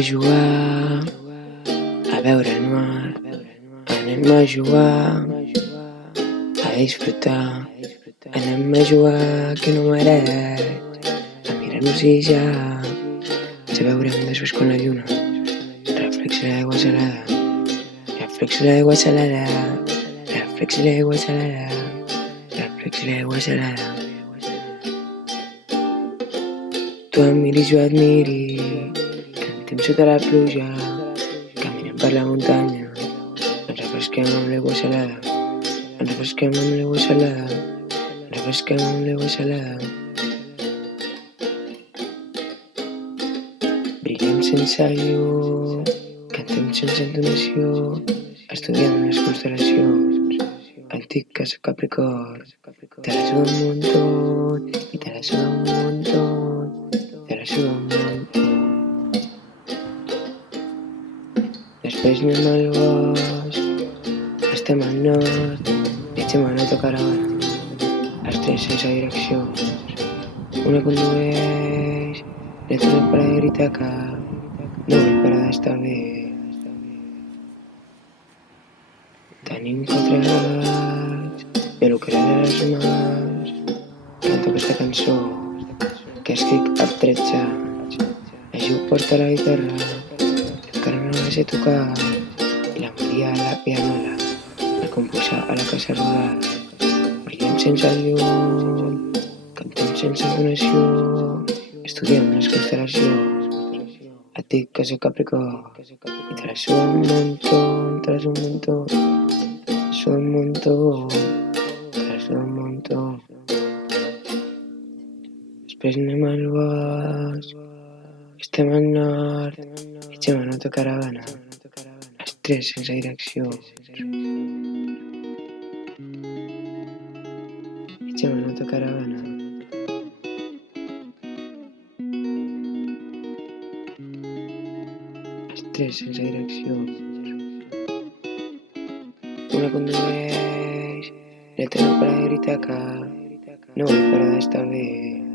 a jugar, a veure el mar. Anem a jugar, a disfrutar. Anem a jugar que no m'agrada. A mirar-nos i ja. Ja veurem després quan la lluna reflexa l'aigua salada. Reflexa l'aigua salada. Reflexa l'aigua salada. Reflexa l'aigua salada. Tu em miris, jo et miri. Cantem sota la pluja. Caminem per la muntanya. Ens refresquem amb l'aigua salada. Ens refresquem amb l'aigua salada. Ens refresquem amb l'aigua salada. Brillem sense llum. Cantem sense entonació. Estudiem les constel·lacions. Antic que soc Capricorn. Te la suda un montón. I te la suda un montón. Te la suda un montón. Després anem al bosc. Estem al nord. Viatgem en autocaravana. Els tres sense direcció. Una condueix. L'altra para de gritar que no vol parar d'estar bé. Tenim 4 gats. I el que era les mans. Canto aquesta cançó que escric amb 13 anys. La Ju porta la guitarra, encara no la sé tocar. I la Maria la pianola, per composar a la casa rural. Brillem sense llum, cantem sense entonació. Estudiem les constel·lacions. Et dic que soc Capricorn. I te la suda un montón, te la suda un montón. Te la suda un montón. Te la suda un montón. Després anem al bosc. Estem al nord. Viatgem en autocaravana. Els tres sense direcció. Viatgem en autocaravana. Els tres sense direcció. Una condueix. L'altra no para de gritar que no vol parar d'estar bé.